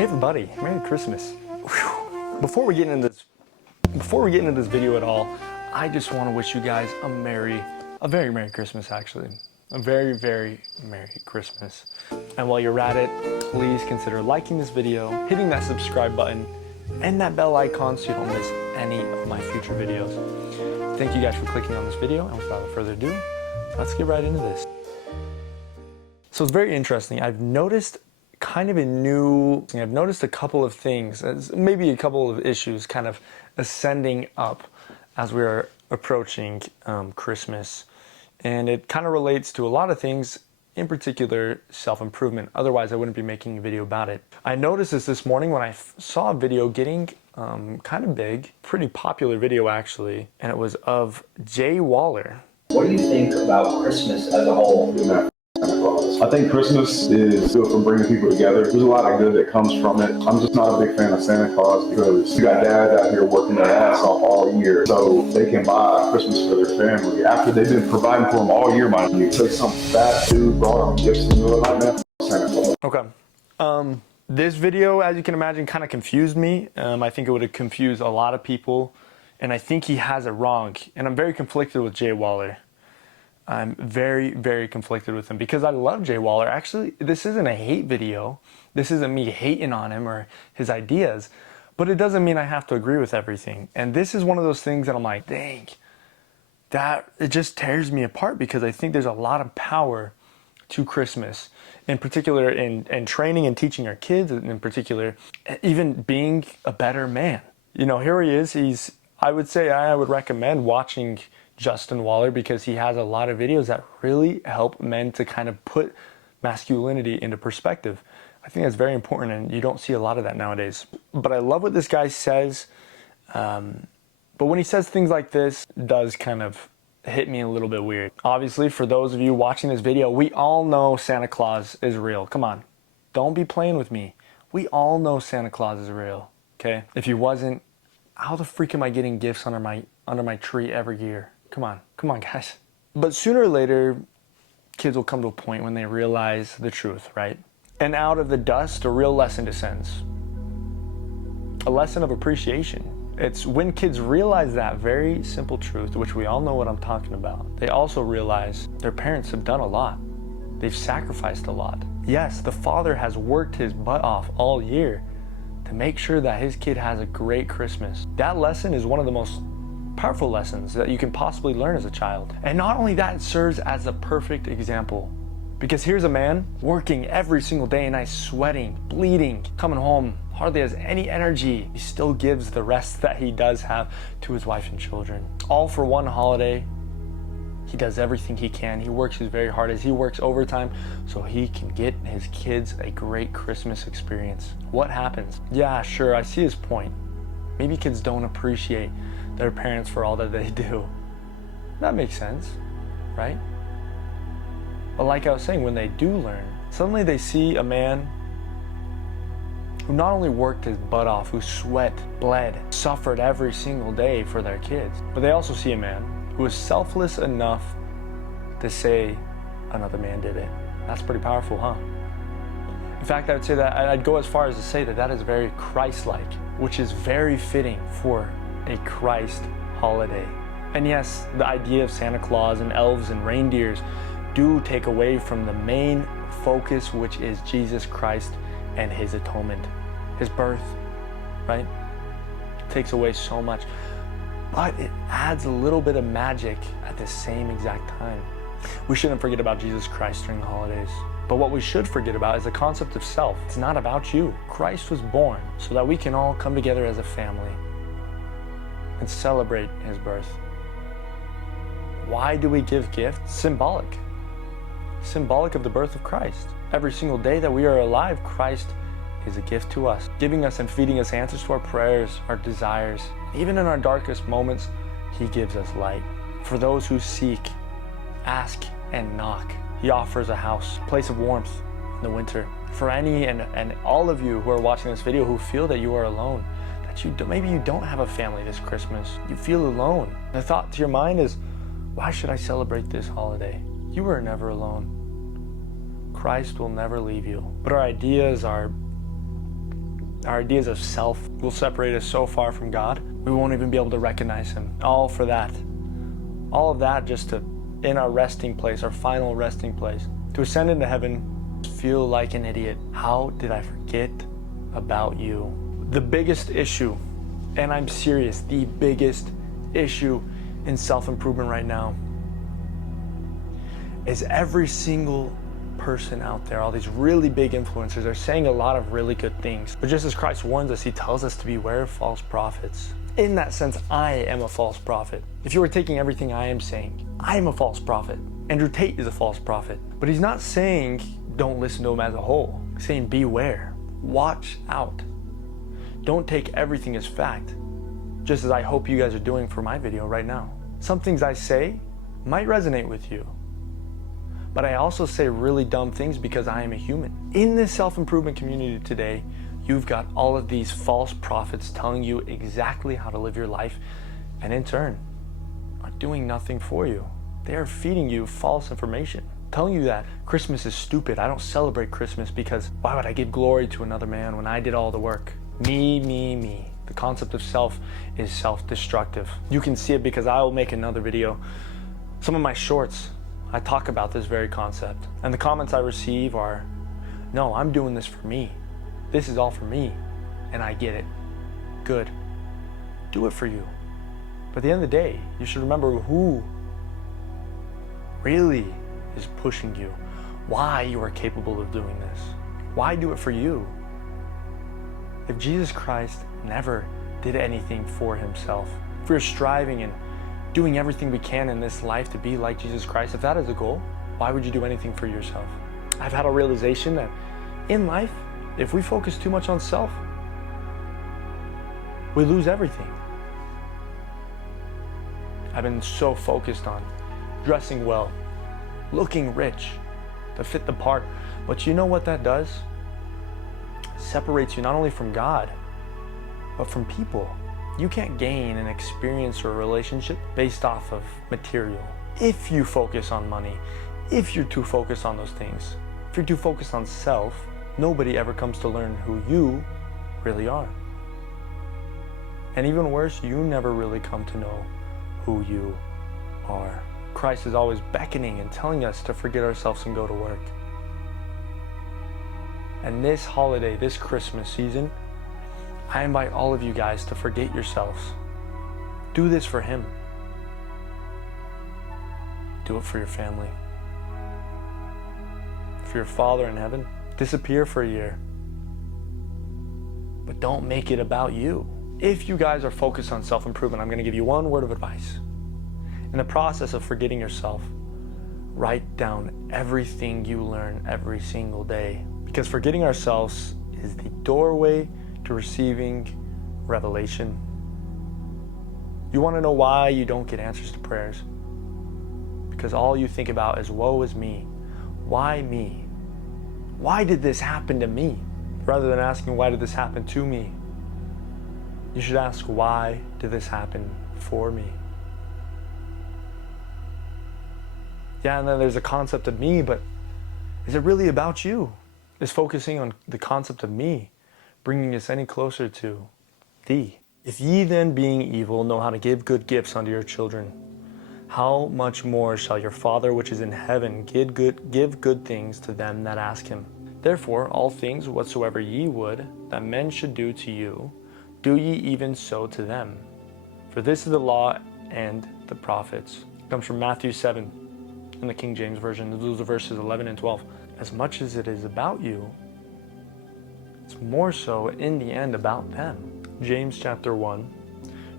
Hey everybody, Merry Christmas. Whew. Before we get into this video at all, I just want to wish you guys a very Merry Christmas actually. A very, very Merry Christmas. And while you're at it, please consider liking this video, hitting that subscribe button, and that bell icon so you don't miss any of my future videos. Thank you guys for clicking on this video, and without further ado, let's get right into this. So it's very interesting. I've noticed a couple of things, maybe a couple of issues kind of ascending up as we are approaching Christmas. And it kind of relates to a lot of things, in particular self-improvement. Otherwise, I wouldn't be making a video about it. I noticed this morning when I saw a video getting kind of big, pretty popular video actually, and it was of Jay Waller. What do you think about Christmas as a whole? I think Christmas is good for bringing people together. There's a lot of good that comes from it. I'm just not a big fan of Santa Claus because you got dads out here working their ass off all year so they can buy Christmas for their family after they've been providing for them all year, mind you. So some fat dude brought them gifts into it like that. Santa Claus. Okay. This video, as you can imagine, kind of confused me. I think it would have confused a lot of people, and I think he has it wrong. And I'm very conflicted with Jay Waller. I'm very, very conflicted with him because I love Jay Waller. Actually, this isn't a hate video. This isn't me hating on him or his ideas, but it doesn't mean I have to agree with everything. And this is one of those things that I'm like, dang, that it just tears me apart because I think there's a lot of power to Christmas, in particular in training and teaching our kids, in particular, even being a better man. You know, here he is. I would recommend watching Justin Waller because he has a lot of videos that really help men to kind of put masculinity into perspective. I think that's very important, and you don't see a lot of that nowadays. But I love what this guy says. But when he says things like this, it does kind of hit me a little bit weird. Obviously, for those of you watching this video, we all know Santa Claus is real. Come on, don't be playing with me. We all know Santa Claus is real, okay? If he wasn't, how the freak am I getting gifts under my tree every year? Come on guys. But sooner or later, kids will come to a point when they realize the truth, right? And out of the dust, a real lesson descends. A lesson of appreciation. It's when kids realize that very simple truth, which we all know what I'm talking about, they also realize their parents have done a lot. They've sacrificed a lot. Yes, the father has worked his butt off all year to make sure that his kid has a great Christmas. That lesson is one of the most powerful lessons that you can possibly learn as a child. And not only that, it serves as a perfect example. Because here's a man working every single day and night, sweating, bleeding, coming home, hardly has any energy. He still gives the rest that he does have to his wife and children. All for one holiday. He does everything he can. He works his very hardest. He works overtime so he can get his kids a great Christmas experience. What happens? Yeah, sure, I see his point. Maybe kids don't appreciate their parents for all that they do. That makes sense, right? But like I was saying, when they do learn, suddenly they see a man who not only worked his butt off, who sweat, bled, suffered every single day for their kids, but they also see a man who was selfless enough to say another man did it. That's pretty powerful, huh? In fact, I would say that I'd go as far as to say that that is very Christ-like, which is very fitting for a Christ holiday. And yes, the idea of Santa Claus and elves and reindeers do take away from the main focus, which is Jesus Christ and his atonement, his birth, right? It takes away so much, but it adds a little bit of magic at the same exact time. We shouldn't forget about Jesus Christ during the holidays. But what we should forget about is the concept of self. It's not about you. Christ was born so that we can all come together as a family and celebrate his birth. Why do we give gifts? Symbolic of the birth of Christ. Every single day that we are alive, Christ is a gift to us, giving us and feeding us answers to our prayers, our desires. Even in our darkest moments, he gives us light. For those who seek, ask, and knock, he offers a house, a place of warmth in the winter. For any and all of you who are watching this video who feel that you are alone, that maybe you don't have a family this Christmas, you feel alone. The thought to your mind is, why should I celebrate this holiday? You were never alone. Christ will never leave you. But our ideas, our Our ideas of self will separate us so far from God, we won't even be able to recognize Him. All for that. All of that just to, in our resting place, our final resting place, to ascend into heaven, feel like an idiot. How did I forget about you? The biggest issue, and I'm serious, the biggest issue in self-improvement right now is every single person out there, all these really big influencers are saying a lot of really good things. But just as Christ warns us, He tells us to beware of false prophets. In that sense, I am a false prophet. If you were taking everything I am saying, I am a false prophet. Andrew Tate is a false prophet. But he's not saying don't listen to him as a whole. He's saying beware, watch out. Don't take everything as fact, just as I hope you guys are doing for my video right now. Some things I say might resonate with you, but I also say really dumb things because I am a human. In this self-improvement community today, you've got all of these false prophets telling you exactly how to live your life, and in turn, are doing nothing for you. They are feeding you false information, telling you that Christmas is stupid. I don't celebrate Christmas because why would I give glory to another man when I did all the work? Me, me, me. The concept of self is self-destructive. You can see it because I will make another video. Some of my shorts, I talk about this very concept. And the comments I receive are, no, I'm doing this for me. This is all for me. And I get it. Good. Do it for you. But at the end of the day, you should remember who really is pushing you. Why you are capable of doing this. Why do it for you? If Jesus Christ never did anything for Himself, if we're striving and doing everything we can in this life to be like Jesus Christ, if that is the goal, why would you do anything for yourself? I've had a realization that in life, if we focus too much on self, we lose everything. I've been so focused on dressing well, looking rich, to fit the part. But you know what that does? Separates you not only from God, but from people. You can't gain an experience or a relationship based off of material. If you focus on money, if you're too focused on those things, if you're too focused on self, nobody ever comes to learn who you really are. And even worse, you never really come to know who you are. Christ is always beckoning and telling us to forget ourselves and go to work. And this holiday, this Christmas season, I invite all of you guys to forget yourselves. Do this for Him. Do it for your family. For your Father in heaven, disappear for a year. But don't make it about you. If you guys are focused on self-improvement, I'm going to give you one word of advice. In the process of forgetting yourself, write down everything you learn every single day. Because forgetting ourselves is the doorway to receiving revelation. You want to know why you don't get answers to prayers? Because all you think about is, woe is me. Why me? Why did this happen to me? Rather than asking, why did this happen to me? You should ask, why did this happen for me? Yeah, and then there's a concept of me, but is it really about you? Is focusing on the concept of me bringing us any closer to thee? If ye then, being evil, know how to give good gifts unto your children, how much more shall your Father which is in heaven give good things to them that ask Him? Therefore, all things whatsoever ye would that men should do to you, do ye even so to them. For this is the law and the prophets. It comes from Matthew 7 in the King James Version. Those are verses 11 and 12. As much as it is about you, it's more so in the end about them. James chapter 1,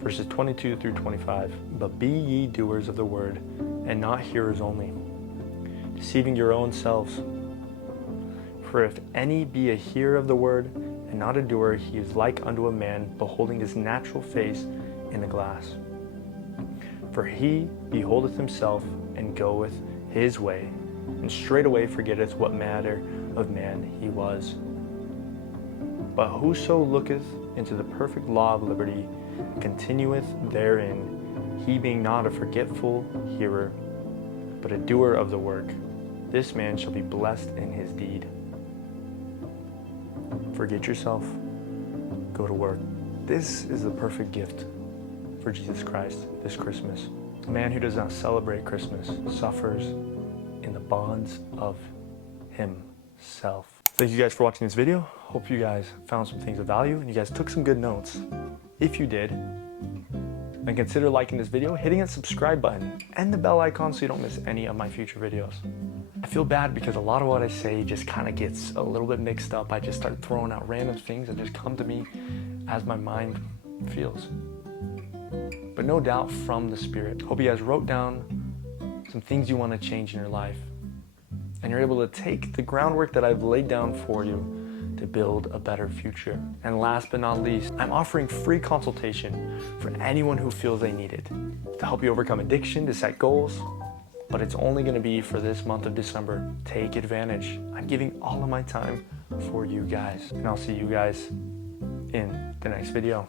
verses 22 through 25. But be ye doers of the word, and not hearers only, deceiving your own selves. For if any be a hearer of the word, and not a doer, he is like unto a man beholding his natural face in a glass. For he beholdeth himself, and goeth his way, and straightway forgetteth what manner of man he was. But whoso looketh into the perfect law of liberty, and continueth therein, he being not a forgetful hearer, but a doer of the work, this man shall be blessed in his deed. Forget yourself. go to work. This is the perfect gift for Jesus Christ this Christmas. A man who does not celebrate Christmas suffers in the bonds of himself. Thank you guys for watching this video. Hope you guys found some things of value and you guys took some good notes. If you did, then consider liking this video, hitting that subscribe button and the bell icon so you don't miss any of my future videos. I feel bad because a lot of what I say just kind of gets a little bit mixed up. I just start throwing out random things that just come to me as my mind feels. But no doubt from the Spirit. Hope you guys wrote down some things you want to change in your life. And you're able to take the groundwork that I've laid down for you to build a better future. And last but not least, I'm offering free consultation for anyone who feels they need it to help you overcome addiction, to set goals, but it's only gonna be for this month of December. Take advantage. I'm giving all of my time for you guys. And I'll see you guys in the next video.